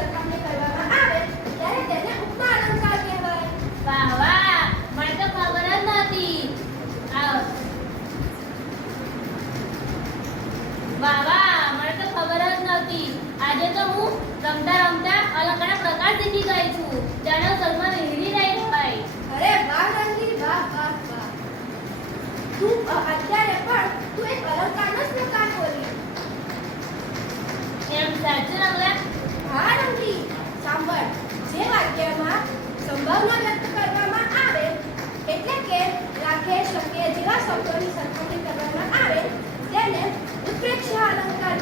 સરખામણી કરવામાં આવે ત્યારે તેને અરે વાહ વાહ વાહ વાહ તું અત્યારે પણ તું એક અલંકારનો જ પ્રકાર બોલી એમ સાચું હા સાંભળ. જે વાક્યમાં સંભાવના વ્યક્ત કરવામાં આવે, એટલે કે રાખે, શક્ય જેવા શબ્દોની સરખામણી કરવામાં આવે, તેને ઉત્પ્રેક્ષ અલંકાર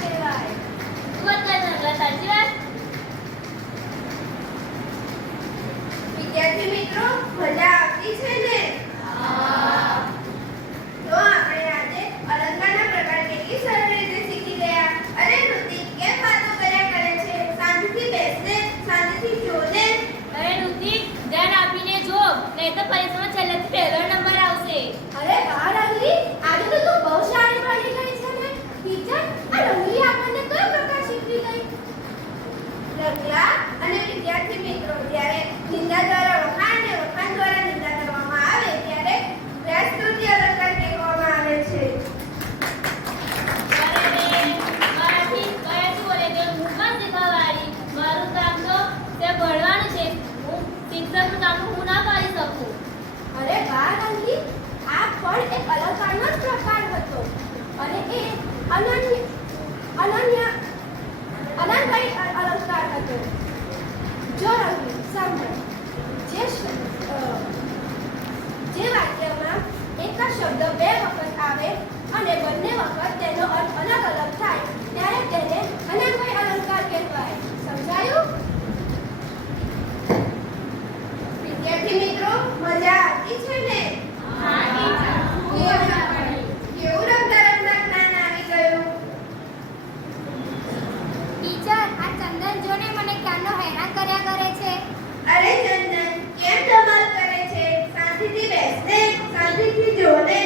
સંગ્રહ જે જે વાક્યમાં એક શબ્દ બે વખત આવે અને બંને વખત તેનો અર્થ અલગ અલગ થાય ત્યારે તેને અનન્વય અલંકાર કહેવાય સમજાયું વિદ્યાર્થી મિત્રો, મજા આવી છે ને? આ ચંદન જોને મને ક્યારનો હેરાન કર્યા કરે છે અરે ચંદન કેમ ધમાલ કરે છે? શાંતિથી બેસને શાંતિથી જોને.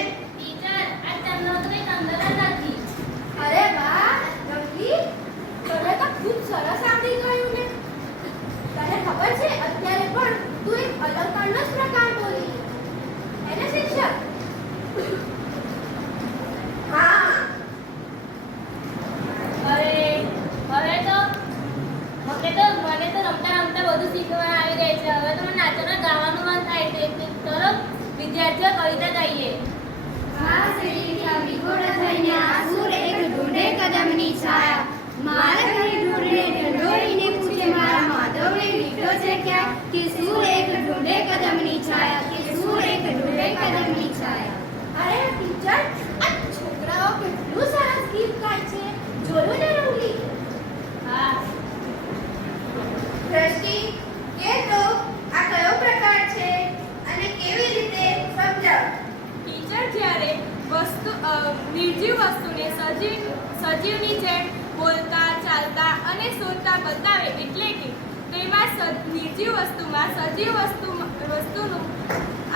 સજીવની જેમ બોલતા, ચાલતા અને સોરતા બતાવે એટલે કે તેમાં નિર્જીવ વસ્તુમાં સજીવ વસ્તુ, વસ્તુનું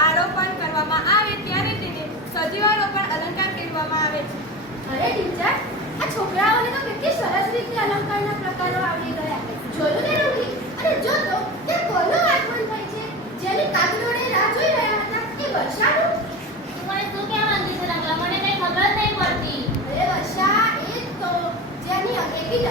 આરોપણ કરવામાં આવે ત્યારે તેને સજીવારોપણ અલંકાર કહેવામાં આવે છે. અરે ટીચર આ છોકરાઓને તો કેટલી સરસ રીતની અલંકારના પ્રકારો આવડી ગયા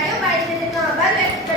再买一个呢，宝贝。